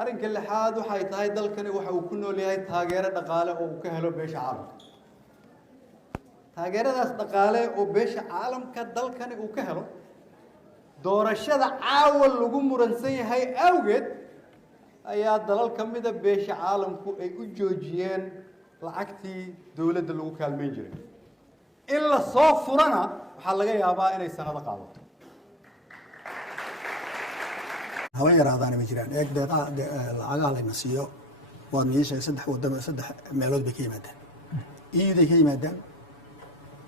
arrinka lixaad waxay tahay dalkani waxa uu ku nool yahay taageero dhaqaale oo uu ka helo beesha caalamka taageeradaas dhaqaale oo beesha caalamka dalkani uu ka helo doorashada caawa lagu muransan yahay awgeed ayaa dalal ka mida beesha caalamku ay u joojiyeen lacagtii dawladda lagu kaalmeyn jiray in la soo furana waxaa laga yaabaa inay sanado qaadato hawa yaraadaan ma jiraan eeg lacagaha layna siiyo waad niishay saddex meelood bay ka yimaadaan EUday ka yimaadaan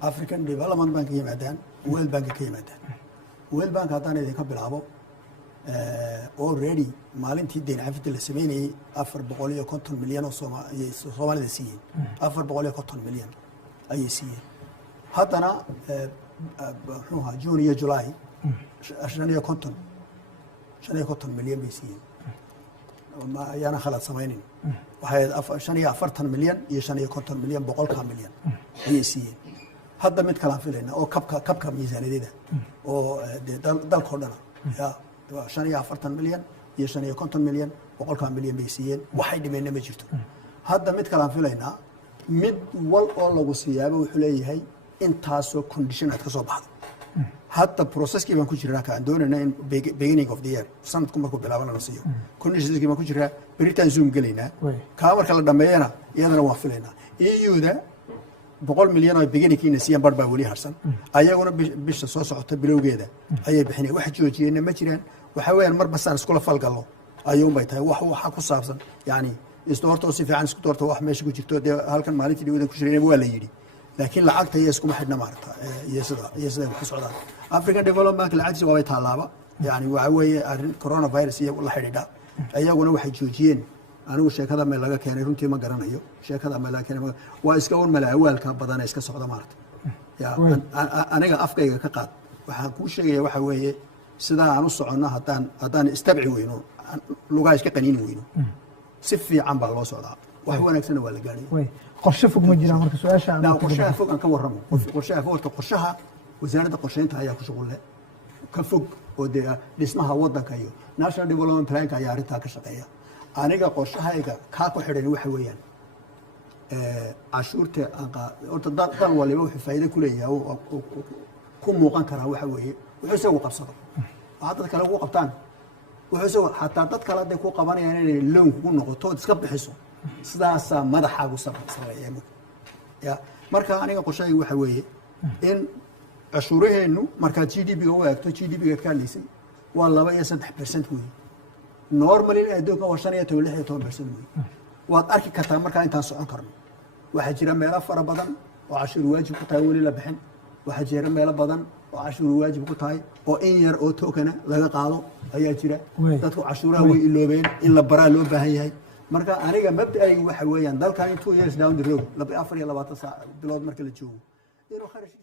African Development Bank ka yimaadaan World Bank ka yimaadaan World Bank haddaan idinka bilaabo already maalintii deyn cafinta la sameynayay 450 milyan oo Soomaalida siiyeen 450 milyan ayay siiyeen haddana muxuu ahaa June iyo July 550 milyan bay siiyeen ma ayaana khalad samaynin waxay 45 milyan iyo 550 milyan 100 milyan ayay siiyeen hadda mid kala filayna oo kabka miisaaniyadeeda oo dalka dhan ya 45 milyan iyo 550 milyan 100 milyan bay siiyeen waxay dhimeena ma jirto hadda mid kala filayna mid wal oo lagu siyaabo wuxuu leeyahay intaasoo condition aad ka soo baxdo hatta processkii baan ku jiraa ka doonayna in beginning of the year sanadku markuu bilaabana la siiyo conditionskii baan ku jiraa beritaan zoom galeynaa ka marka la dhameeyana iyadana waa filaynaa EUda 100 milyan oo beginning-kiina siiyaan bar baa wali harsan ayaguna bisha soo socota bilowgeeda ayay bixinayaan wax joojiyeen ma jiraan waxa weeyaan mar basaan isku la falgalo ayuu bay tahay waxa ku saabsan yani istoorto si fiican isku doorto wax meesha ku jirto halkan maalintii dhawada ku jireen waa la yiri laakiin lacagta ay isku xidhna maarta iyo sida wax socdaan African Development Bank lacagtiisa waa taalaaba yani waxa weeye arrin coronavirus iyo la xidhiidha ayaguna waxay joojiyeen anigu sheekada meel laga keenay runtii ma garanayo sheekada meel laga keenay waa iska un malaawaalka badan iska socda maarta ya aniga afkayga ka qaad waxaan ku sheegaya waxa weeye sida aan u socono haddaan istabci weyno lugaa iska qaniin weyno si fiican baa loo socdaa wax wanaagsan waa la gaadhay qorshe fog ma jiraan marka su'aasha aan qorshaha fog aan ka warramo qorshaha wasaaradda qorsheynta ayaa ku shaqo leh ka fog oo dhismaha waddanka iyo National Development Plan ayaa arrintaa ka shaqeeya aniga qorshahayga ka ku xidhan waxa weeyaan cashuurta horta dal waliba wuxuu faa'iido ku leeyahay oo ku muuqan kara waxa weeye wuxuu isagu qabsado waxa dad kale ugu qabtaan wuxuu isagu xataa dad kale ay ku qabanayaan inay loan ku noqoto iska bixiso sidaas madaxaagu sameeyay ya marka aniga qorshahayga waxa weeye in cashuuraheenu marka GDP oo eegto GDP-ga ka liisay waa 2 iyo 3% weey normally adduunka waa 5-6% weey waad arki kartaa marka intaan socon karno waxa jira meelo fara badan oo cashuur waajib ku tahay wali la bixin waxa jira meelo badan oo cashuur waajib ku tahay oo in yar oo tookana laga qaado ayaa jira dadku cashuuraha way iloobeen in la baraa loo baahan yahay marka aniga mabda'ay waxa weeyaan dalkan 2 years down the road 24 saac bilood marka la joogo inuu kharash